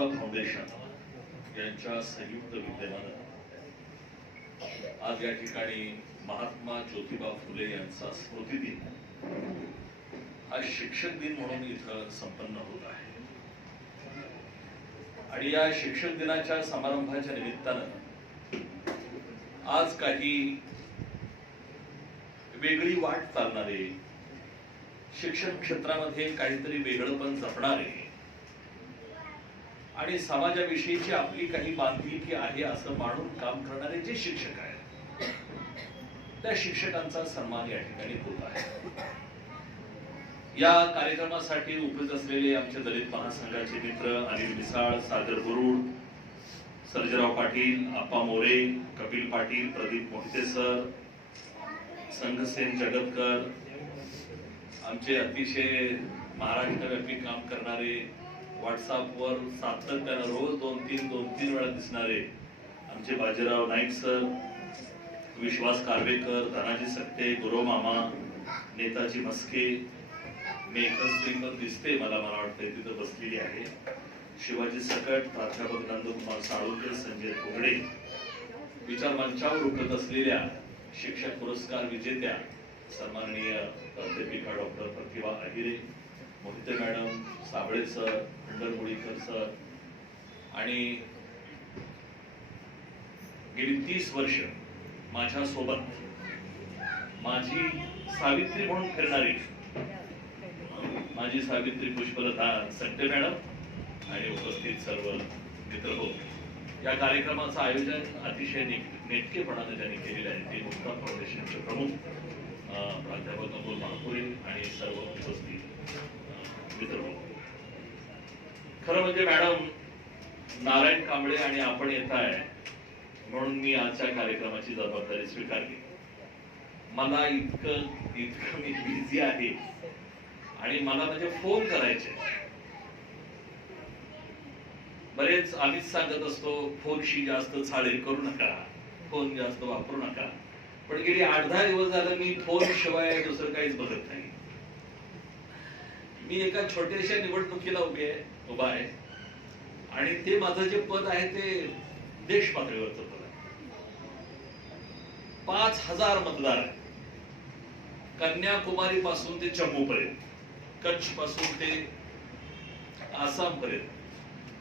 Mukta foundation यांच्या संयुक्त विद्यमाने आज या ठिकाणी महात्मा ज्योतिबा फुले यांचा स्मृती दिन हा शिक्षक दिन म्हणून इथं संपन्न होत आहे। आणि या शिक्षक दिनाच्या समारंभाच्या निमित्तानं आज काही वेगळी वाट चालणारे, शिक्षण क्षेत्रामध्ये काहीतरी वेगळेपण जपणारे आणि समाजाविषयीची आपली काही बांधिलकी आहे असं मानून काम करणारे जे शिक्षक आहेत, त्या शिक्षकांचा सन्मान या ठिकाणी होत आहे। या कार्यक्रमासाठी उपस्थित असलेले आमचे दलित महासंघाचे मित्र अनिल मिसाळ, सागर गुरुड, सर्जेराव पाटील, आप्पा मोरे, कपिल पाटील, प्रदीप मोहिते सर, संघसेन जगतकर, आमचे अतिशय महाराष्ट्रव्यापी काम करणारे, व्हॉट्सअपवर सातत्यानं रोज दोन तीन वेळा दिसणारे आमचे बाजीराव नाईक सर, विश्वास कारवेकर, धनाजी सकटे, गुरु मामा, नेताजी मस्के, मेघश्री पण दिसते मला वाटतं तिथं बसलेली आहे, शिवाजी सकट, प्राध्यापक नंदकुमार साळुंके, संजय कोगडे, विचार मंचावर उपस्थित असलेल्या शिक्षक पुरस्कार विजेत्या सन्माननीय प्राध्यापिका doctor Pratibha Ahire, Mohite madam, Sabale sir, Khandarmulikar sir आणि गेली 30 वर्ष माझ्या सोबत माझी सावित्री म्हणून फिरणारी माझी सावित्री पुष्पलता सकटे मॅडम आणि उपस्थित सर्व मित्र हो, या कार्यक्रमाचं आयोजन अतिशय नेटकेपणाने ज्यांनी केलेले आहे ते मुक्ता फाउंडेशनचे प्रमुख प्राध्यापक अमोल महापुरे आणि सर्व उपस्थित मित्र हो। खरं म्हणजे मॅडम नारायण कांबळे आणि आपण येत आहे म्हणून मी आजच्या कार्यक्रमाची जबाबदारी स्वीकारली। मला इतकं मी बिझी आहे आणि मला म्हणजे फोन करायचे बरेच, आम्हीच सांगत असतो फोनशी जास्त चाळेल करू नका, फोन जास्त वापरू नका, पण गेली 8-10 दिवस झालं मी फोन शिवाय दुसरं काहीच बघत नाही। मी एका छोट्याशा निवडणुकीला उभा आहे आणि ते माझं जे पद आहे ते देश पातळीवरचं पद आहे। 5000 मतदार आहेत, कन्याकुमारी पासून ते जम्मू पर्यंत, कच्छ पासून ते आसाम पर्यंत,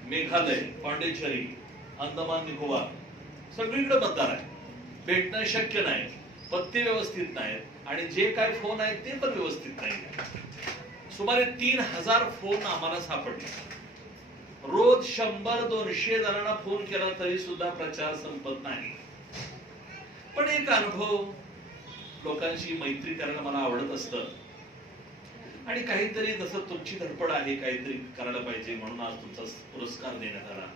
मेघालय, पांडेचेरी, अंदमान निकोबार सगळीकडे मतदार आहे। भेटणं शक्य नाही, पत्ते व्यवस्थित नाहीत आणि जे काय फोन आहेत ते पण व्यवस्थित नाही। सुमारे 3000 फोन आम्हाला सापडले। रोज 100-200 जणांना फोन केला तरी सुद्धा प्रचार संपत नाही। पण एक अनुभव, लोकांशी मैत्री करायला मला आवडत असतं आणि काहीतरी जसं तुमची धडपड आहे काहीतरी करायला पाहिजे म्हणून आज तुमचा पुरस्कार देण्यात आला।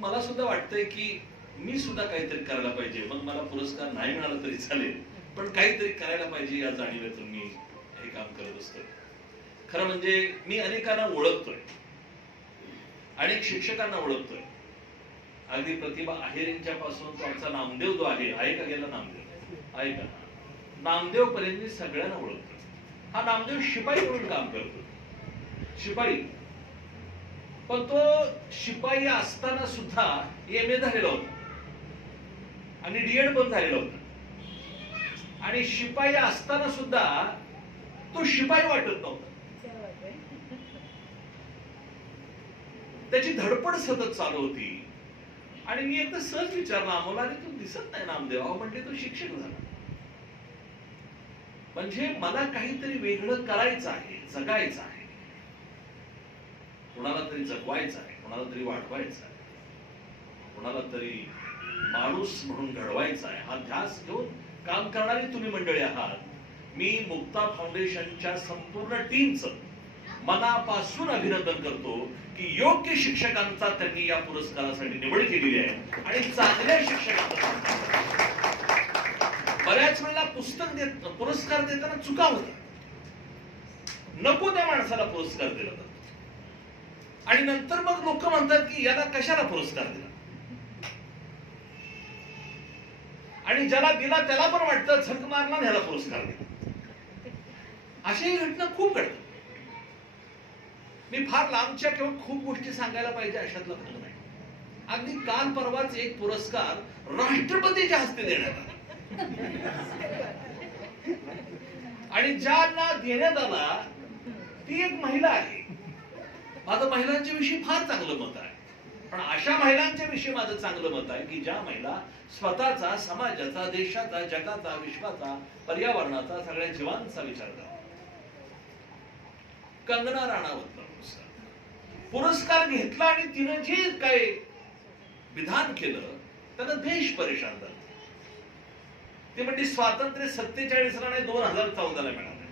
मला सुद्धा वाटतंय की मी सुद्धा काहीतरी करायला पाहिजे, मग मला पुरस्कार नाही मिळाला तरी चालेल पण काहीतरी करायला पाहिजे या जाणीवेतून मी हे काम करत असतोय। खरं म्हणजे मी अनेकांना ओळखतोय, अनेक शिक्षकांना ओळखतोय, अगदी प्रतिभा अहिरेंच्या पासून तो आमचा नामदेव जो आहे का गेला नामदेव आहे का, नामदेव पर्यंत मी सगळ्यांना ओळखतो। हा नामदेव शिपाई म्हणून काम करतो, शिपाई, पण तो शिपाई असताना सुद्धा MA झालेला होता आणि DED पण झालेला होता आणि शिपाई असताना सुद्धा तो शिपाई वाटत नव्हता, त्याची धडपड सतत चालू होती। आणि मी एकदा सहज विचारलं आम्हाला, अरे तू दिसत नाही नामदेव, म्हणजे तो शिक्षक झाला, म्हणजे मला काहीतरी वेगळं करायचं आहे, जगायचं आहे, कोणाला तरी जगवायचं आहे, कोणाला तरी वाढवायचं आहे, कोणाला तरी माणूस म्हणून घडवायचा आहे, हा ध्यास घेऊन काम करणारी तुम्ही मंडळी आहात। मी मुक्ता फाउंडेशनच्या संपूर्ण टीमचं मनापासून अभिनंदन करतो की योग्य शिक्षकांचा त्यांनी या पुरस्कारासाठी निवड केलेली आहे आणि चांगल्या शिक्षकांचा। बऱ्याच वेळेला पुरस्कार देताना चुका होतात, नको त्या माणसाला पुरस्कार दिला जातो आणि नंतर मग लोक म्हणतात की याला कशाला पुरस्कार दिला, आणि ज्याला दिला त्याला पण वाटतं झक मारला ह्याला पुरस्कार दिला। अशाही घटना खूप घडतात। मी फार लांबच्या किंवा खूप गोष्टी सांगायला पाहिजे अशातला भाग नाही. अगदी काल परवाच एक पुरस्कार राष्ट्रपतीच्या हस्ते देण्यात आला आणि ज्यांना देण्यात आला ती एक महिला आहे. माझं महिलांच्या विषयी फार चांगलं मत आहे, पण अशा महिलांच्या विषयी माझं चांगलं मत आहे की ज्या महिला स्वतःचा, समाजाचा, देशाचा, जगाचा, विश्वाचा, पर्यावरणाचा, सगळ्या जीवांचा विचार करतात. कंगना राणावतला पुरस्कार घेतला आणि तिनं जे काय विधान केलं त्यानं देश परेशान झाला. ते म्हणजे स्वातंत्र्य 47 ला नाही 2014 ला मिळालं.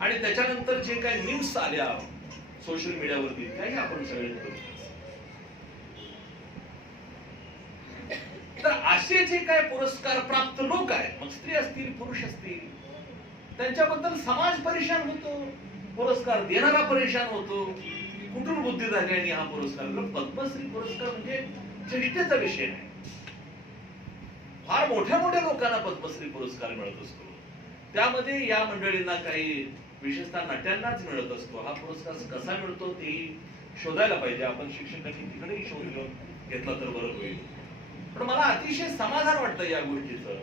आणि त्याच्यानंतर जे काही न्यूज आल्या सोशल मीडियावरती काही आपण सगळे बघितलं. तर असे जे काय पुरस्कार प्राप्त लोक आहेत, मग स्त्री असतील पुरुष असतील, त्यांच्याबद्दल समाज परेशान होतो, पुरस्कार देणारा परेशान होतो. कुठून बुद्धी झाली आणि हा पुरस्कार? पद्मश्री पुरस्कार म्हणजे चेष्टेचा विषय नाही. फार मोठ्या मोठ्या लोकांना पद्मश्री पुरस्कार मिळत असतो. त्यामध्ये या मंडळींना काही विशेषतः नट्यांनाच मिळत असतो. हा पुरस्कार कसा मिळतो ते शोधायला पाहिजे. आपण शिक्षकांनी तिकडेही शोध घेतला तर बरं होईल. पण मला अतिशय समाधान वाटतं या गोष्टीचं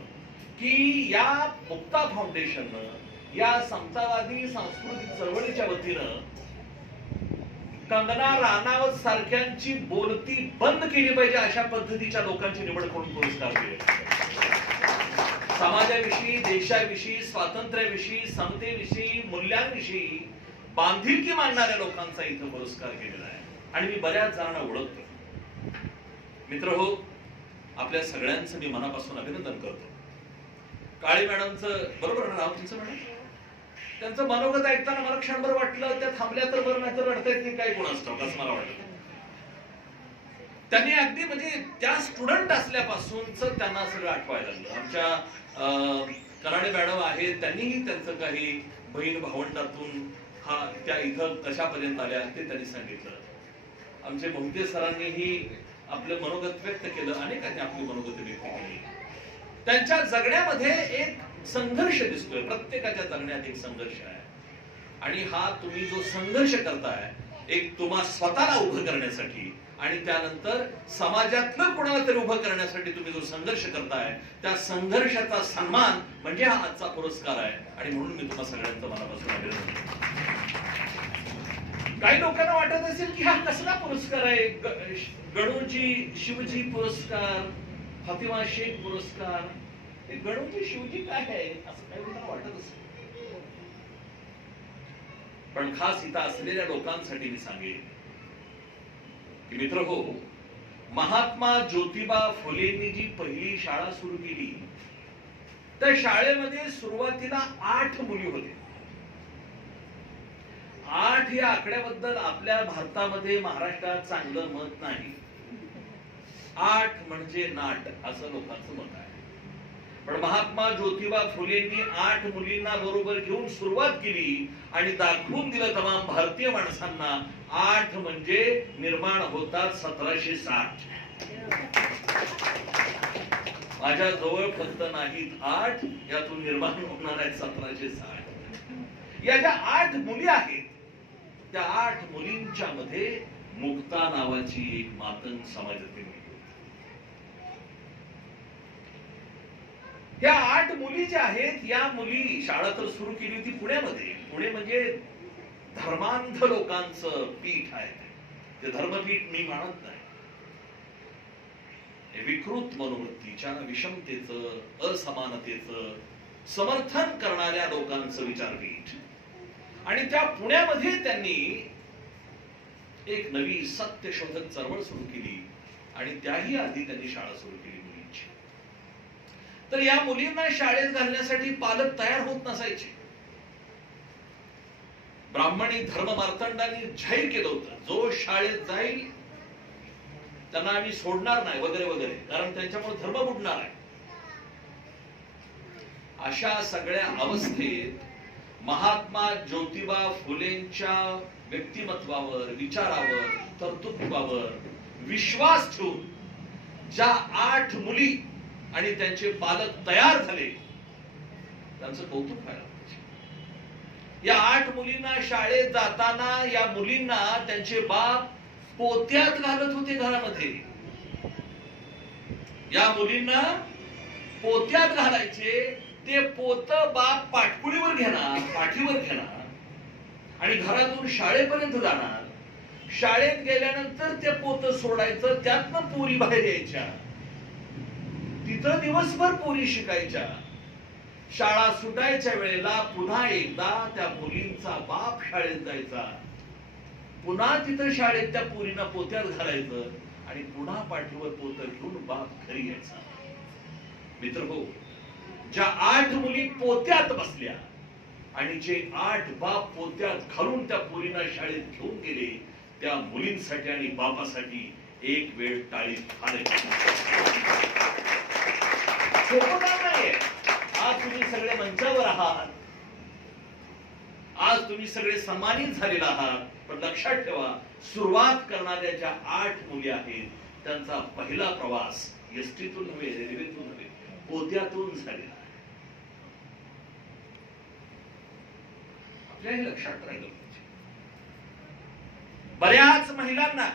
की या मुक्ता फाउंडेशननं, या समतावादी सांस्कृतिक चळवळीच्या वतीनं कंगना राणावत सारख्यांची बोलती बंद केली पाहिजे अशा पद्धतीच्या लोकांची निवड करून पुरस्कार दिले. समाजाविषयी, देशाविषयी, स्वातंत्र्याविषयी, समतेविषयी, मूल्यांविषयी बांधिलकी मानणाऱ्या लोकांचा इथं पुरस्कार केलेला आहे. आणि मी बऱ्याच जणांना ओळखतो. मित्र हो, आपल्या सगळ्यांचं मी मनापासून अभिनंदन करतो. काळे मॅडमचं बरोबर ना नाव तुमचं मॅडम? त्यांचं मनोगत ऐकताना मला क्षणभर वाटलं त्या थांबल्या तर बरं, नाही तर रडतायत की काय कोणाच ठाऊक असं मला वाटलं. त्यांनी अगदी म्हणजे त्या स्टुडंट असल्यापासूनच त्यांना सगळं आठवायला लागलं. आमच्या कराडे मॅडम आहेत, त्यांनीही त्यांचं काही बहीण भावंडातून हा त्या इथं कशापर्यंत आल्या ते त्यांनी सांगितलं. आमचे मोहिते सरांनीही आपलं मनोगत व्यक्त केलं, अनेकांनी आपली मनोगत व्यक्त केली. त्यांच्या जगण्यामध्ये एक संघर्ष दिसतोय. प्रत्येकाच्या जगण्यात एक संघर्ष आहे. आणि हा तुम्ही जो संघर्ष करताय, एक तुम्हा स्वतःला उभं करण्यासाठी आणि त्यानंतर समाजातलं कोणाला तरी उभं करण्यासाठी तुम्ही जो संघर्ष करताय, त्या संघर्षाचा सन्मान म्हणजे हा आजचा पुरस्कार आहे. आणि म्हणून मी तुम्हा सगळ्यांचं मनापासून अभिनंदन करतो. काही लोकांना वाटत असेल की हा कसला पुरस्कार आहे? गणूजी शिवजी पुरस्कार, फातिमा शेख पुरस्कार. हे गणूजी शिवजी काय आहे असं काही लोकांना वाटत असेल. पण खास इथं असलेल्या लोकांसाठी मी सांगेन की मित्र हो, महात्मा ज्योतिबा फुलेंनी जी पहिली शाळा सुरू केली, त्या शाळेमध्ये सुरुवातीला 8 मुली होत्या. 8 या आकड्याबद्दल आपल्या भारतामध्ये, महाराष्ट्रात चांगलं मत नाही. 8 म्हणजे नाट असं लोकांचं मत आहे. पण महात्मा ज्योतिबा फुलेंनी 8 मुलींना बरोबर घेऊन सुरुवात केली आणि दाखवून दिलं तमाम भारतीय माणसांना 8 म्हणजे निर्माण होतात 1760. माझ्या जवळ फक्त नाहीत 8, यातून निर्माण होणार आहेत 1760. या ज्या 8 मुली आहेत, त्या 8 मुलींच्या मध्ये मुक्ता नावाची एक मातंग समाजातील मुलगी. या 8 मुली ज्या आहेत, या मुली शाळा तर सुरू केली होती पुण्यामध्ये. पुणे म्हणजे धर्मांध लोकांचं पीठ आहे. ते धर्मपीठ मी मानत नाही. विकृत मनोवृत्तीच्या, विषमतेचं, असमानतेचं समर्थन करणाऱ्या लोकांचं विचारपीठ. आणि त्या पुण्यामध्ये त्यांनी एक नवी सत्यशोधक चळवळ सुरू केली आणि त्याही आधी त्यांनी शाळा सुरू केली मुलींची. तर या मुलींना शाळेत घालण्यासाठी पालक तयार होत नसायचे. ब्राह्मणी धर्म मार्तंडांनी जाहीर केलं होतं, जो शाळेत जाईल त्यांना आम्ही सोडणार नाही वगैरे वगैरे, कारण त्यांच्यामुळे धर्म बुडणार आहे. अशा सगळ्या अवस्थेत महात्मा ज्योतिबा फुलेंच्या व्यक्तिमत्वावर, विचारावर, कर्तृत्वावर विश्वास ठेवून ज्या 8 मुली आणि त्यांचे पालक तयार झाले, त्यांचं कौतुक व्हायला पाहिजे. या 8 मुलींना शाळेत जाताना या मुलींना त्यांचे बाप पोत्यात घालत होते घरामध्ये. या मुलींना पोत्यात घालायचे. ते पोत बाप पाठकुळीवर घेणार, पाठीवर घेणार आणि घरातून शाळेपर्यंत जाणार. शाळेत गेल्यानंतर ते पोत सोडायचं, त्यातनं पोरी बाहेर यायच्या. तिथं दिवसभर पोरी शिकायच्या. शाळा सुटायच्या वेळेला पुन्हा एकदा त्या मुलींचा बाप शाळेत जायचा. पुन्हा तिथं शाळेत त्या पोरींना पोत्यात घालायचं आणि पुन्हा पाठीवर पोत घेऊन बाप घरी यायचा. मित्रहो, ज्या 8 मुली पोत्यात बसल्या आणि जे 8 बाप पोत्यात घालून त्या पोरींना शाळेत घेऊन गेले, त्या मुलींसाठी आणि बापासाठी एक वेळ टाळी फार नाहीये. आज तुम्ही सगळे मंचावर आहात, आज तुम्ही सगळे सन्मानित झालेला आहात, पण लक्षात ठेवा, सुरुवात करणाऱ्या ज्या 8 मुली आहेत त्यांचा पहिला प्रवास एसटीतून नव्हे, रेल्वेतून नव्हे, पोत्यातून झालेला आहे. आपल्याही लक्षात राहिलं पाहिजे. बऱ्याच महिलांना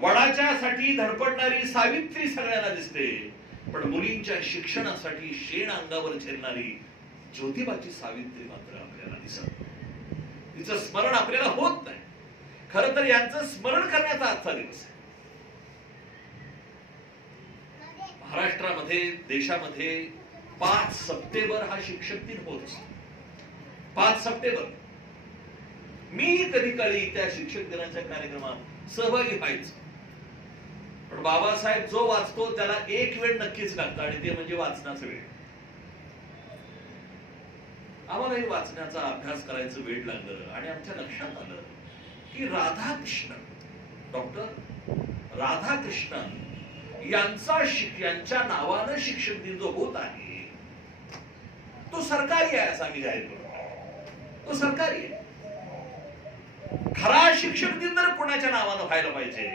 वडाच्या साठी धडपडणारी सावित्री सगळ्यांना दिसते, पण मुलींच्या शिक्षणासाठी शेण अंगावर झेलणारी ज्योतिबाची सावित्री मात्र आपल्याला दिसत नाही. तिचं स्मरण आपल्याला होत नाही. खरं तर यांचं स्मरण करण्याचा आजचा दिवस आहे. महाराष्ट्रामध्ये, देशामध्ये 5 सप्टेंबर हा शिक्षक दिन होत असतो. 5 सप्टेंबर. मी कधी काळी त्या शिक्षक दिनाच्या कार्यक्रमात सहभागी व्हायचो. पण बाबासाहेब जो वाचतो त्याला एक वेळ नक्कीच लागतं आणि ते म्हणजे वाचनाचा वेळ. आम्हालाही वाचण्याचा अभ्यास करायचं वेळ लागलं आणि आमच्या लक्षात आलं की राधाकृष्णन, डॉक्टर राधाकृष्णन यांच्या नावानं शिक्षक दिन जो होत आहे तो सरकारी आहे असं आम्ही जाहीर करतो. तो सरकारी आहे. खरा शिक्षक दिन जर कोणाच्या नावानं व्हायला पाहिजे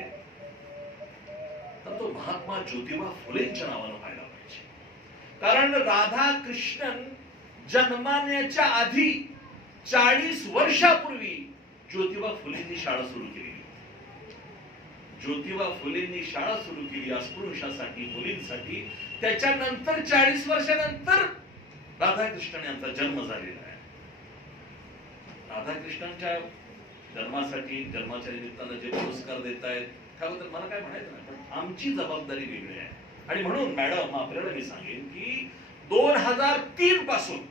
तर तो महात्मा ज्योतिबा फुलेंच्या नावानं व्हायला पाहिजे. कारण राधाकृष्णन जन्माण्याच्या आधी 40 वर्षापूर्वी ज्योतिबा फुलेंनी शाळा सुरू केली. ज्योतिबा फुलेंनी शाळा सुरू केली अस्पृश्यासाठी, मुलींसाठी. त्याच्यानंतर 40 वर्षानंतर राधाकृष्णन यांचा जन्म झालेला आहे. राधाकृष्णनच्या जन्मासाठी, जन्माच्या निमित्तानं जे पुरस्कार देत आहेत त्याबद्दल मला काय म्हणायचं नाही, पण आमची जबाबदारी वेगळी आहे. आणि म्हणून मॅडम आपल्याला मी सांगेन की 2003 पासून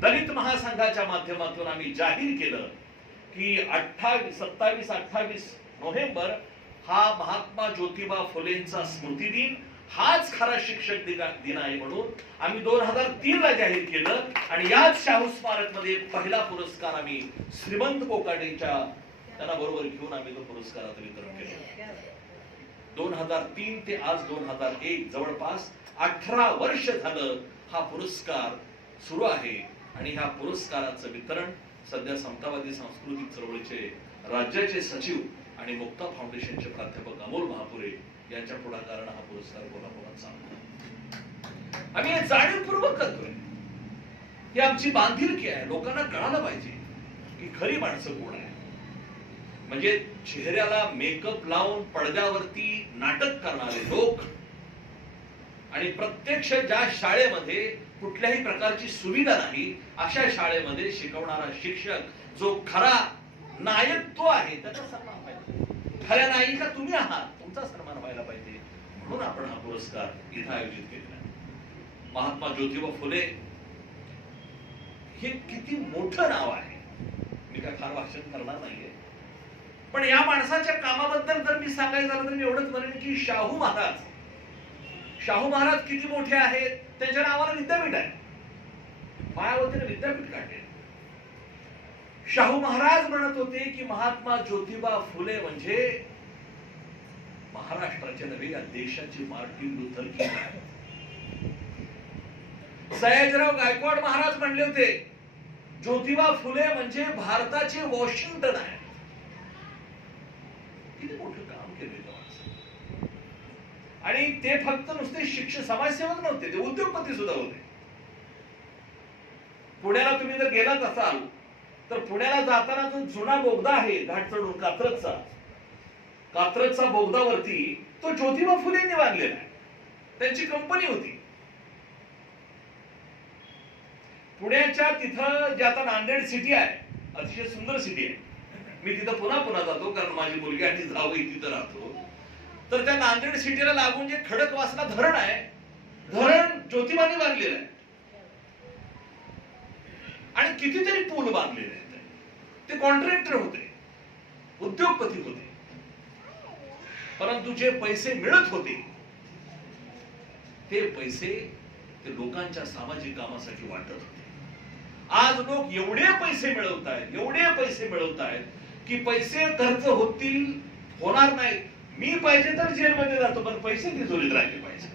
दलित महासंघाच्या माध्यमातून आम्ही जाहीर केलं की 27-28 नोव्हेंबर हा महात्मा ज्योतिबा फुलेंचा स्मृती दिन, हाच खरा शिक्षक दिन आहे म्हणून आम्ही 2003 ला जाहीर केलं. आणि याच शाहू स्मारक मध्ये पहिला पुरस्कार आम्ही श्रीमंत कोकाटेच्या त्यांना बरोबर घेऊन आम्ही तो पुरस्काराचं वितरण केलं. 2003 ते आज 2001 जवळपास 18 वर्ष झालं हा पुरस्कार सुरू आहे. आणि ह्या पुरस्काराचं वितरण सध्या समतावादी सांस्कृतिक चळवळीचे राज्याचे सचिव आणि मुक्ता फाउंडेशनचे प्राध्यापक अमोल महापुरे यांच्या पुढाकारानं हा पुरस्कार कोल्हापुरात चालू. आम्ही हे जाणीवपूर्वक करतोय. ही आमची बांधिलकी आहे. लोकांना कळालं पाहिजे की खरी माणसं कोण आहे. म्हणजे चेहऱ्याला मेकअप लावून पडद्यावरती नाटक करणारे लोक आणि प्रत्यक्ष ज्या शाळेमध्ये कुठल्याही प्रकारची सुविधा नाही अशा शाळेमध्ये शिकवणारा शिक्षक जो खरा नायक तो आहे, त्याचा सन्मान पाहिजे. खऱ्या नायिका तुम्ही आहात, तुमचा सन्मान व्हायला पाहिजे. म्हणून आपण हा पुरस्कार इथं आयोजित केलेला आहे. महात्मा ज्योतिबा फुले हे किती मोठं नाव आहे. मी काय फार भाषण करणार नाहीये, पण या माणसाच्या कामाबद्दल जर मी सांगायचं झालं तर मी एवढंच म्हणेन की शाहू महाराज किती मोठे आहेत. त्यांच्या नावाला विद्यापीठ आहे. मायावतीने विद्यापीठ काढले. शाहू महाराज म्हणत होते की महात्मा ज्योतिबा फुले म्हणजे महाराष्ट्राच्या नव्हे या देशाची मार्टिन लुथर किंग आहे. सयाजीराव गायकवाड महाराज म्हणले होते ज्योतिबा फुले म्हणजे भारताचे वॉशिंग्टन आहे. किती मोठं काम केलं. आणि ते फक्त नुसते शिक्षक समाजसेवक नव्हते, ते उद्योगपती सुद्धा होते. पुण्याला तुम्ही जर गेलाच असाल तर पुण्याला जाताना जो जुना बोगदा आहे घाट चढून कात्रजचा बोगदावरती तो ज्योतिबा फुलेंनी बांधलेला आहे. त्यांची कंपनी होती. पुण्याच्या तिथं जे आता नांदेड सिटी आहे, अतिशय सुंदर सिटी आहे. मी तिथं पुन्हा जातो कारण माझी मुलगी आणि जावई तिथं राहतो. तर त्या नांदेड सिटीला लागून जे खडकवासला धरण आहे, धरण ज्योतिबाने बांधलेलं आहे. आणि कितीतरी पूल बांधलेले आहेत. ते कॉन्ट्रॅक्टर होते, उद्योगपती होते, परंतु जे पैसे मिळत होते ते पैसे ते लोकांच्या सामाजिक कामासाठी वाटत होते. आज लोक एवढे पैसे मिळवत आहेत की पैसे खर्च होणार नाहीत. मी पाहिजे तर जेलमध्ये जातो पण पैसे तिजोरीत राहिले पाहिजे.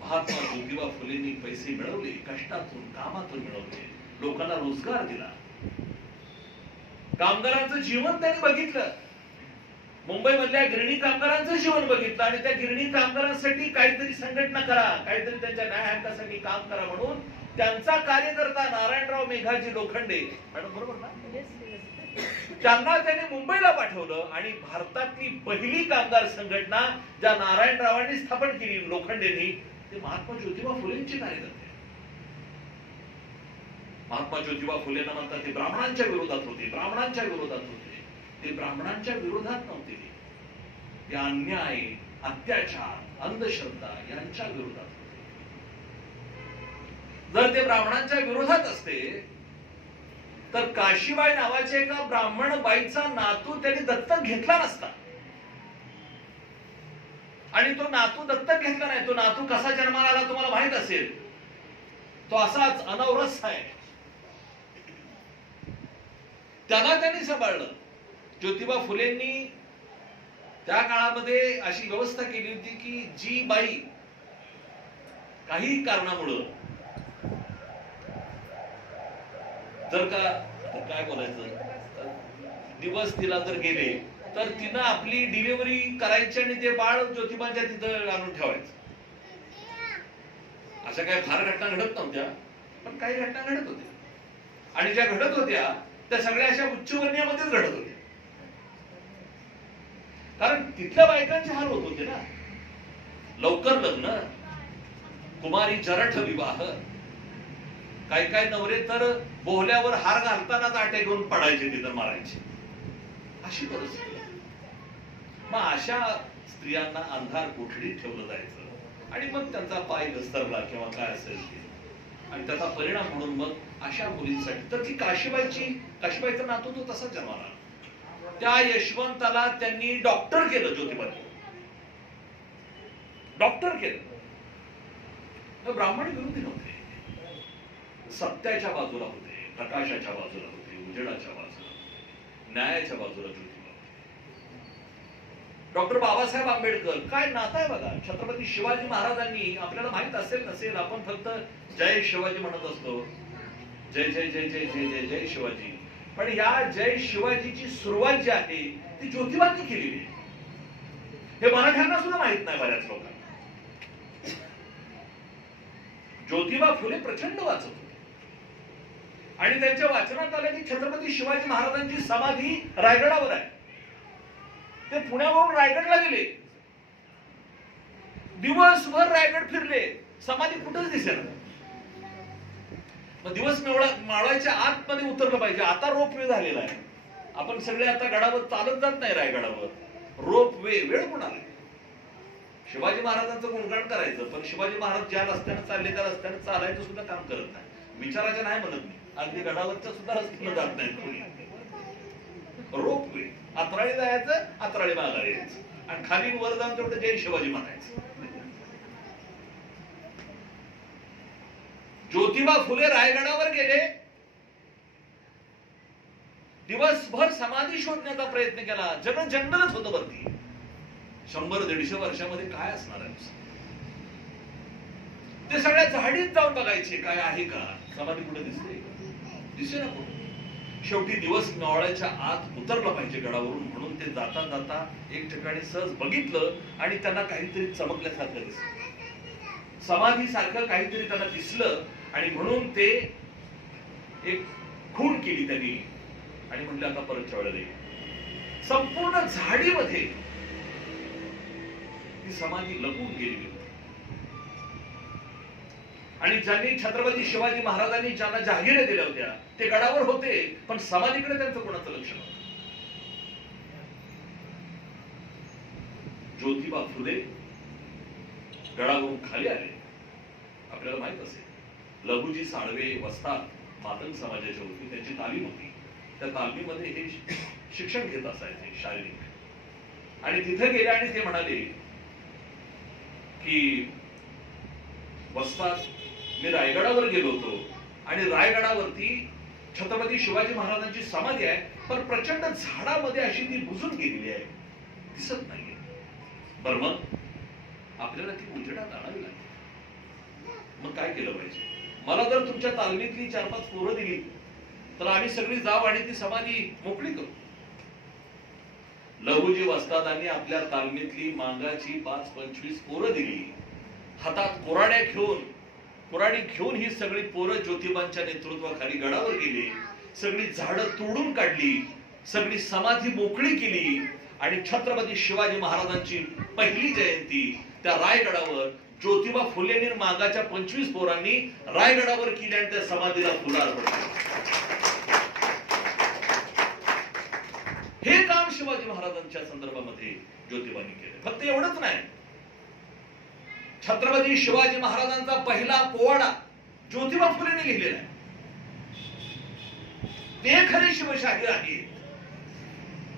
महात्मा ज्योतिबा फुलेंनी पैसे मिळवले, कष्टातून कामातून मिळवले, लोकांना रोजगार दिला. कामगारांचं जीवन त्यांनी बघितलं. मुंबईमधल्या गिरणी कामगारांचं जीवन बघितलं आणि त्या गिरणी कामगारांसाठी काहीतरी संघटना करा, काहीतरी त्यांच्या न्याय हक्कासाठी काम करा म्हणून त्यांचा कार्यकर्ता नारायणराव मेघाजी लोखंडे, मॅडम बरोबर ना, त्यांना त्याने मुंबईला पाठवलं आणि भारतातली पहिली कामगार संघटना ज्या नारायणरावांनी स्थापन केली लोखंडेंनी, ते महात्मा ज्योतिबा फुलेंचे कार्यकर्ते. महात्मा ज्योतिबा फुलेंना म्हणतात ते ब्राह्मणांच्या विरोधात होते. ते ब्राह्मणांच्या विरोधात नव्हते, ते अन्याय, अत्याचार, अंधश्रद्धा यांच्या विरोधात होते. जर ते ब्राह्मणांच्या विरोधात असते तर काशीबाई नावाच्या एका ब्राह्मण बाईचा नातू त्यांनी दत्तक घेतला नसता. आणि तो नातू दत्तक घेतला नाही. तो नातू कसा जन्माला आला तुम्हाला माहित असेल. तो असाच अनवरस आहे. त्याला त्यांनी सांभाळलं. ज्योतिबा फुलेंनी त्या काळामध्ये अशी व्यवस्था केली होती की जी बाई काही कारणामुळे जर का काय बोलायचं दिवस तिला जर गेले तर तिनं आपली डिलिव्हरी करायची आणि ते बाळ ज्योतिबाच्या तिथं आणून ठेवायचं. अशा काही फार घटना घडत नव्हत्या पण काही घटना घडत होत्या. आणि ज्या घडत होत्या त्या सगळ्या अशा उच्चवर्णीयामध्येच घडत होत्या. कारण तिथल्या बायकांचे हाल होत होते ना. लवकर लग्न, कुमारी जरठ विवाह, काही नवरे तर बोहल्यावर हार घालतानाच आटे घेऊन पडायचे, तिथं मारायचे, अशी परिस्थिती. मग अशा स्त्रियांना अंधार कोठडीत ठेवलं जायचं आणि मग त्यांचा पाय घसरला किंवा काय असेल ते, आणि त्याचा परिणाम म्हणून मग अशा मुलींसाठी तर ती काशीबाईचा नातू तो तसा जन्माला. त्या यशवंताला त्यांनी डॉक्टर केलं. ज्योतिबाने डॉक्टर केलं. ब्राह्मण विरोधी नव्हते, सत्याच्या बाजूला होते, प्रकाशाच्या बाजूला होते, उजेडाच्या बाजूला, न्यायाच्या बाजूला ज्योतिबा होते. डॉक्टर बाबासाहेब आंबेडकर, काय नातं आहे बघा. छत्रपती शिवाजी महाराजांनी, आपल्याला माहित असेल नसेल, आपण फक्त जय शिवाजी म्हणत असतो, जय जय जय जय जय जय जय शिवाजी. पण या जय शिवाजीची सुरुवात जी आहे ती ज्योतिबांनी केलेली आहे. हे मराठ्यांना सुद्धा माहित नाही बऱ्याच लोकांना. ज्योतिबा फुले प्रचंड वाचत होते आणि त्यांच्या वाचनात आलं की छत्रपती शिवाजी महाराजांची समाधी रायगडावर आहे. ते पुण्यावरून रायगडला गेले, दिवसभर रायगड फिरले, समाधी कुठंच दिसेना. मग दिवस मावळाच्या आतमध्ये उतरलं पाहिजे. आता रोप वे झालेला आहे. आपण सगळे आता गडावर चालत जात नाही रायगडावर. रोप वे वेळ कोणाला. शिवाजी महाराजांचं गुणगान करायचं पण शिवाजी महाराज ज्या रस्त्याने चालले त्या रस्त्याने चालायचं सुद्धा काम करत नाही. विचारायचं नाही म्हणत मी, अगदी गडावरच्या सुद्धा रस्त्याने जात नाही कोणी. रोप वे, अतराळी जायचं, अतराळी माघारी यायचं आणि खाली वर जाऊन तेवढं जय शिवाजी म्हणायचं. ज्योतिबा फुले रायगडावर गेले, दिवसभर समाधी शोधण्याचा प्रयत्न केला. जंगलच होतं वरती. 100-150 वर्षामध्ये काय असणार आहे. ते सगळ्या झाडीत जाऊन बघायचे काय आहे का, समाधी कुठे दिसे ना कुठे. शेवटी दिवस मावळाच्या आत उतरला पाहिजे गडावरून म्हणून ते जाता जाता एक ठिकाणी सहज बघितलं आणि त्यांना काहीतरी चमकल्यासारखं दिसलं. समाधी सारखं काहीतरी त्यांना दिसलं आणि म्हणून ते एक खूण केली त्यांनी आणि म्हटलं आता परत वेळेला येईल. संपूर्ण झाडीमध्ये ती समाधी लपून गेली होती. आणि ज्यांनी छत्रपती शिवाजी महाराजांनी ज्यांना जहागिऱ्या दिल्या होत्या ते गडावर होते, पण समाधीकडे त्यांचं कोणाचं लक्ष नव्हतं. ज्योतिबा फुले गडावरून खाली आले. आपल्याला माहित असेल लघुजी साळवे वस्ताद मातंग समाजाचे होते, त्यांची तालीम होती. त्या तालमीमध्ये हे शिक्षण घेत असायचे शारीरिक. आणि तिथे गेले आणि ते म्हणाले की वस्ताद, मी रायगडावर गेलो होतो आणि रायगडावरती छत्रपती शिवाजी महाराजांची समाधी आहे, पण प्रचंड झाडामध्ये अशी ती बुजून गेलेली आहे, दिसत नाहीये. बरं, मग आपल्याला ती उजेडात आणावी लागेल. मग काय केलं पाहिजे? मला जर तुमच्या तालमीतली 4-5 पोरं दिली तर आम्ही सगळी जाऊ आणि ती समाधी मोकळी करू. लहुजी वस्तादांनी आपल्या तालमीतली मांगाची 5-25 पोरं दिली. हातात कुऱ्हाडी घेऊन ही सगळी पोरं ज्योतिबांच्या नेतृत्वाखाली गडावर गेली. सगळी झाडं तोडून काढली, सगळी समाधी मोकळी केली आणि छत्रपती शिवाजी महाराजांची पहिली जयंती त्या रायगडावर ज्योतिबा फुलेंनी मागाच्या 25 पोरांनी रायगडावर केली आणि त्या समाधीला फुलार पडले. हे काम शिवाजी महाराजांच्या संदर्भामध्ये ज्योतिबांनी केले. फक्त एवढंच नाही, छत्रपती शिवाजी महाराजांचा पहिला पोवाडा ज्योतिबा फुलेंनी लिहिलेला आहे. ते खरे शिवशाहीर आहे.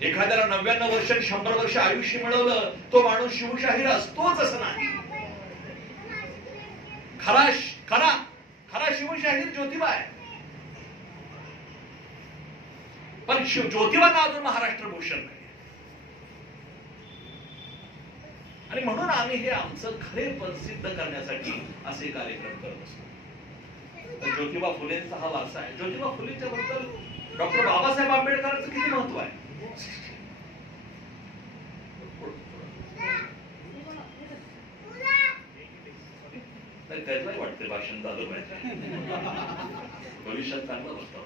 एखाद्याला 99 वर्ष 100 वर्ष आयुष्य मिळवलं तो माणूस शिवशाहीर असतोच असं नाही. खरा शिवशाहीर ज्योतिबा आहे. पण ज्योतिबांना अजून महाराष्ट्र भूषण नाही. आणि म्हणून आम्ही हे आमचं खरेपण सिद्ध करण्यासाठी असे कार्यक्रम करत असतो. तर ज्योतिबा फुलेंचा हा वारसा आहे. ज्योतिबा फुलेंच्या बद्दल डॉक्टर बाबासाहेब आंबेडकरांचं किती महत्व आहे. त्यातलाही वाटते भाषण झालं पाहिजे, भविष्यात चांगला बसता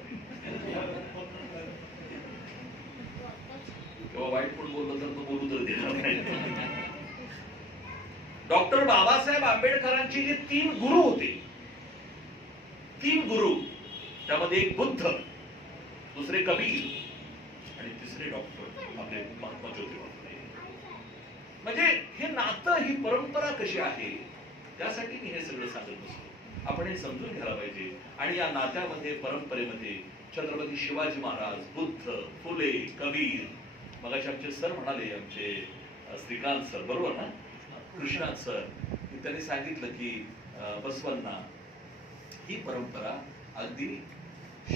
किंवा वाईट पण बोललं तर तो बोलू तर देणार नाही. डॉक्टर बाबासाहेब आंबेडकरांची जे 3 गुरु होते, 3 गुरु, त्यामध्ये एक बुद्ध, दुसरे कबीर आणि तिसरे डॉक्टर आपले महात्मा ज्योतिबा फुले. म्हणजे हे नातं, ही परंपरा कशी आहे त्यासाठी मी हे सगळं सांगत असतो. आपण हे समजून घ्यायला पाहिजे. आणि या नात्यामध्ये, परंपरेमध्ये छत्रपती शिवाजी महाराज, बुद्ध, फुले, कबीर, मगाशी आमचे सर म्हणाले, आमचे श्रीकांत सर, बरोबर ना, कृष्णात सर, त्यांनी सांगितलं की बसवांना ही परंपरा अगदी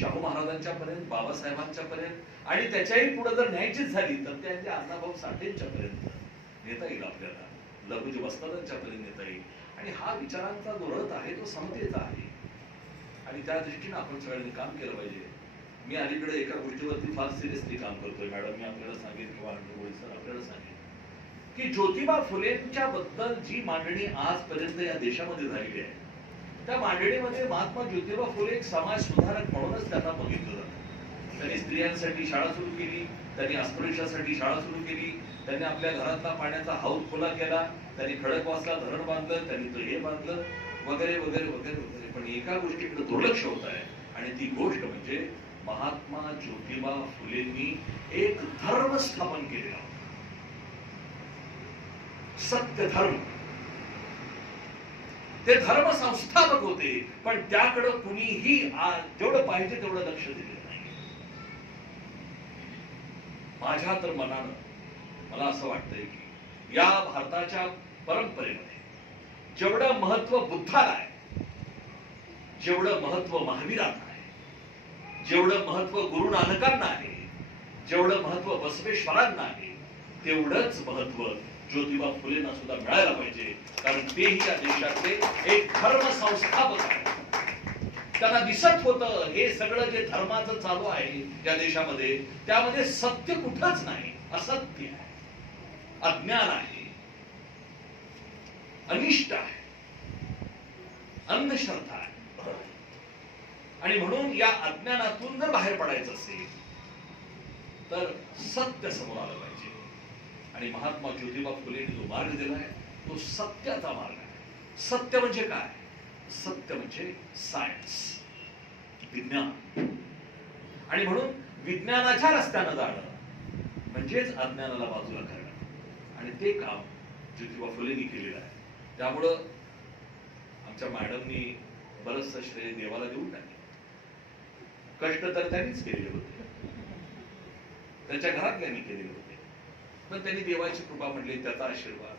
शाहू महाराजांच्या पर्यंत, बाबासाहेबांच्या पर्यंत आणि त्याच्याही पुढे जर न्यायचीच झाली तर त्या अण्णाभाऊ साठेंच्या पर्यंत नेता येईल, आपल्याला लघुजी वस्तादांच्या पर्यंत नेता येईल. आणि हा विचारांचा जो रथ आहे तो समतेचा आहे आणि त्या दृष्टीने आपण सगळ्यांनी काम केलं पाहिजे. मी अलीकडे एका गोष्टीवरती फार सिरियसली काम करतोय मॅडम. मी आपल्याला सांगेन किंवा सर आपल्याला सांगेन की ज्योतिबा फुलेंच्या बद्दल जी मांडणी आजपर्यंत या देशामध्ये झालेली आहे, त्या मांडणीमध्ये महात्मा ज्योतिबा फुले एक समाज सुधारक म्हणूनच त्यांना बघितलं जातं. त्यांनी स्त्रियांसाठी शाळा सुरू केली, त्यांनी अस्पृश्यासाठी शाळा सुरू केली, त्यांनी आपल्या घरातला पाण्याचा हौद खुला केला, त्यांनी खडकवासला धरण बांधलं, त्यांनी हे बांधलं, वगैरे वगैरे वगैरे वगैरे. पण एका गोष्टीकडे दुर्लक्ष होत आहे आणि ती गोष्ट म्हणजे महात्मा ज्योतिबा फुलेंनी एक धर्म स्थापन केलेला, सत्य धर्म. ते धर्म संस्थापक होते, पण त्याकडे कुणीही जेवढं पाहिजे तेवढं लक्ष दिले नाही. माझ्या तर मनानं मला असं वाटतंय की या भारताच्या परंपरेमध्ये जेवढं महत्व बुद्धाला आहे, जेवढं महत्व महावीरांना आहे, जेवढं महत्व गुरु नानकांना आहे, जेवढं महत्व बसवेश्वरांना आहे, तेवढंच महत्व ज्योतिबा फुलेंना सुद्धा मिळायला पाहिजे. कारण तेही या देशातले एक धर्म संस्थापक आहे. त्यांना दिसत होतं हे सगळं जे धर्माचं चालू आहे या देशामध्ये, त्यामध्ये सत्य कुठंच नाही, असत्य आहे, अज्ञान आहे, अनिष्ट आहे. अंधश्रद्धा आहे. आणि म्हणून या अज्ञानातून जर बाहेर पडायचं असेल तर सत्य समोर आलं पाहिजे. आणि महात्मा ज्योतिबा फुलेंनी जो मार्ग दिलाय तो सत्याचा मार्ग आहे. सत्य म्हणजे काय? सत्य म्हणजे सायन्स, विज्ञान. आणि म्हणून विज्ञानाच्या रस्त्यानं जाणं म्हणजेच अज्ञानाला बाजूला करणं. आणि ते काम ज्योतिबा फुलेंनी केलेलं आहे. त्यामुळं आमच्या मॅडमनी बरंचसं श्रेय देवाला देऊन टाकले. कष्ट तर त्यांनीच केलेले होते, त्यांच्या घरातल्यांनी केलेले होते, पण त्यांनी देवाची कृपा म्हणली, त्याचा आशीर्वाद.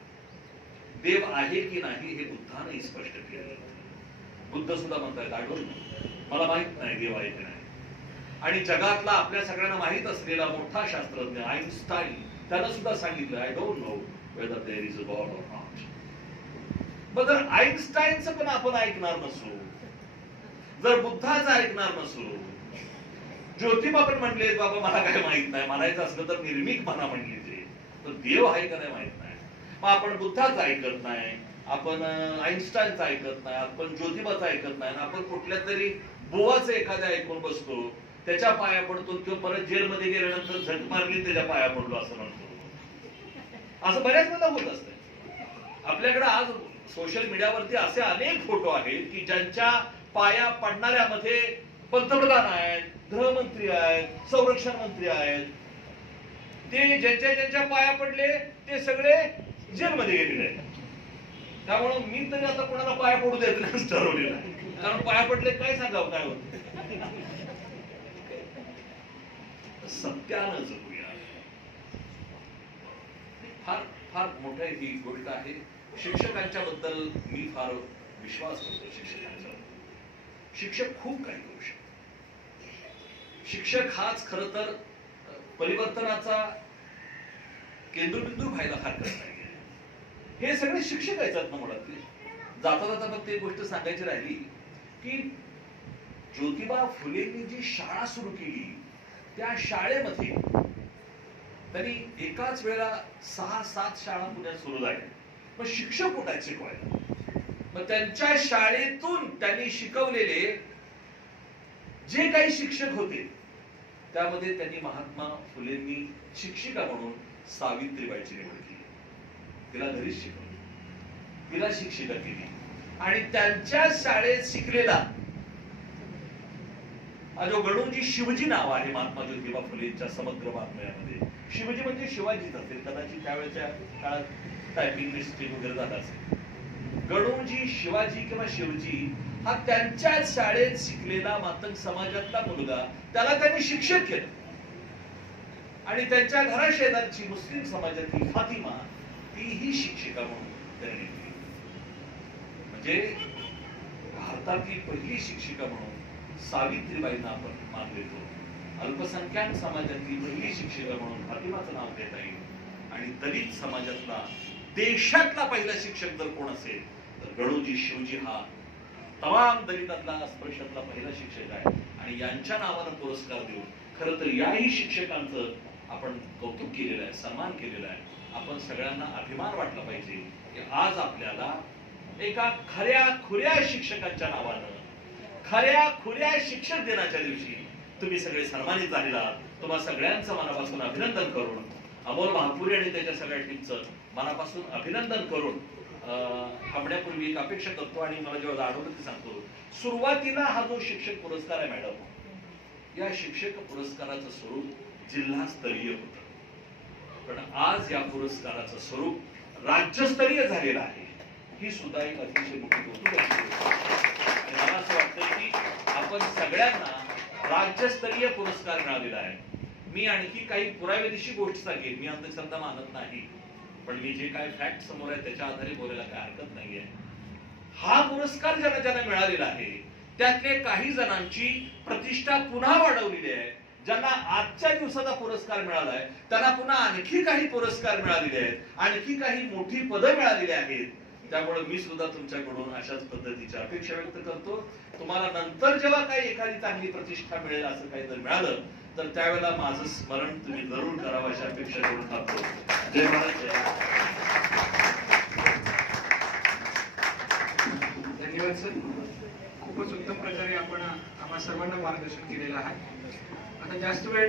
देव आहे की नाही हे बुद्धाने स्पष्ट केलेलं होतं. बुद्ध सुद्धा म्हणतात आढळून मला माहित नाही देव आहे की नाही. आणि जगातला आपल्या सगळ्यांना माहित असलेला मोठा शास्त्रज्ञ आईन्स्टाईन त्यानं सुद्धा सांगितलं I don't know whether there is a god or not. मग जर आईन्स्टाईनचं पण आपण ऐकणार नसू, जर बुद्धाचं ऐकणार नसू, ज्योतिबा पण म्हणले बाबा मला काय माहित नाही, म्हणायचं असलं तर निर्मिक म्हणा म्हणले ते, तर देव आहे का नाही माहित नाही. मग आपण बुद्धाचं ऐकत नाही, आपण आईन्स्टाईनचं ऐकत नाही, आपण ज्योतिबाचं ऐकत नाही, आपण कुठल्या तरी बुवाचं एखाद्या ऐकून बसतो, त्याच्या पाया पडतो किंवा परत जेलमध्ये गेल्यानंतर झट मारली त्याच्या पाया पडलो असं म्हणतो. असं बऱ्याच वेळा होत असतं. आपल्याकडे आज सोशल मीडियावरती असे अनेक फोटो आहेत की ज्यांच्या पाया पडणाऱ्यामध्ये पंतप्रधान आहेत, गृहमंत्री आहेत, संरक्षण मंत्री आहेत. ते ज्यांच्या पाया पडले ते सगळे जेलमध्ये गेलेले आहेत. त्यामुळे मी तरी आता कोणाला पाया पडू देत नाही ठरवलेलं आहे. कारण पाया पडले काय सांगावं काय होत. सत्यानं जगूया. फार फार मोठं ही गोष्ट आहे. शिक्षकांच्या बद्दल मी फार विश्वास करतो. शिक्षकांचा शिक्षक खूप काही करू शकतो. शिक्षक हाच खर तर परिवर्तनाचा केंद्रबिंदू व्हायला हरकत नाही. हे सगळे शिक्षक आहेत ना मुळातले. जाता जाता फक्त एक गोष्ट सांगायची राहिली की ज्योतिबा फुलेंनी जी शाळा सुरू केली त्या शाळेमध्ये त्यांनी एकाच वेळा 6-7 शाळा पुण्यात सुरू झाल्या. मग शिक्षक कुठे शिकवायला? मग त्यांच्या शाळेतून त्यांनी शिकवलेले जे काही शिक्षक होते त्यामध्ये त्यांनी महात्मा फुलेंनी शिक्षिका म्हणून सावित्रीबाईची निवड केली. तिला घरीच शिकवली, तिला शिक्षिका केली. आणि त्यांच्या शाळेत शिकलेला जो गणूजी शिवजी नाव आहे महात्मा ज्योतिबा फुलेंच्या समग्र वाङ्मयामध्ये, शिवजी म्हणजे शिवाजीच असेल कदाचित. त्यावेळेच्या काळात टायपिंग मिस्टेक वगैरे झाला असेल. गणूजी शिवाजी किंवा शिवजी हा त्यांच्या शाळेत शिकलेला मातंग समाजातला मुलगा, त्याला त्यांनी शिक्षक केलं. आणि त्यांच्या घराशेजारची मुस्लिम समाजातील फातिमा तीही शिक्षिका म्हणून त्यांनी घेतली. म्हणजे भारतातली पहिली शिक्षिका म्हणून सावित्रीबाईंना आपण मान देतो. अल्पसंख्याक समाजातली पहिली शिक्षिका म्हणून फातिमाचं नाव देता येईल. आणि दलित समाजातला देशातला पहिला शिक्षक जर कोण असेल तर गणूजी शिवजी हा तमाम दलितातला स्पर्शातला पहिला शिक्षक आहे. आणि यांच्या नावानं पुरस्कार देऊन खरं तर याही शिक्षकांचं आपण कौतुक केलेलं आहे, सन्मान केलेला आहे. आपण सगळ्यांना अभिमान वाटला पाहिजे की आज आपल्याला एका खऱ्या खुऱ्या शिक्षकांच्या नावानं खऱ्या खुऱ्या शिक्षक दिनाच्या दिवशी तुम्ही सगळे सन्मानित झालेला. तुम्हा सगळ्यांचं मनापासून अभिनंदन करून, अमोल महापुरी आणि त्याच्या सगळ्या टीमचं मनापासून अभिनंदन करून थांबण्यापूर्वी एक अपेक्षा करतो. आणि मला जेव्हा आठवलं ते सांगतो, सुरुवातीला हा जो शिक्षक पुरस्कार आहे मॅडम, या शिक्षक पुरस्काराचं स्वरूप जिल्हास्तरीय होतं. पण आज या पुरस्काराचं स्वरूप राज्यस्तरीय झालेलं आहे. ही सुद्धा एक अतिशय मोठी कौतुक आहे. मला असं वाटतं की आपण सगळ्यांना राज्यस्तरीय पुरस्कार मिळालेला आहे. मी आणखी काही पुराव्यादिशी गोष्ट सांगेन. मी अंधश्रद्धा मानत नाही, पण मी जे काय फॅक्ट समोर आहे त्याच्या आधारे बोलायला काय हरकत नाहीये. हा पुरस्कार ज्यांना मिळालेला आहे त्यातले काही जणांची प्रतिष्ठा पुन्हा वाढवलेली आहे. ज्यांना आजच्या दिवसाचा पुरस्कार मिळालाय त्यांना पुन्हा आणखी काही पुरस्कार मिळालेले आहेत, आणखी काही मोठी पदं मिळालेली आहेत. त्यामुळे मी सुद्धा तुमच्याकडून अशाच पद्धतीची अपेक्षा व्यक्त करतो. तुम्हाला नंतर जेव्हा काही एखादी चांगली प्रतिष्ठा मिळेल असं काही जर मिळालं तर त्यावेळेला माझं स्मरण तुम्ही जरूर करावं अशी अपेक्षा करून टाकतो. जय महाराज. धन्यवाद. सर, खूपच उत्तम प्रकारे आपण आम्हा सर्वांना मार्गदर्शन केलेलं आहे. आता जास्त वेळ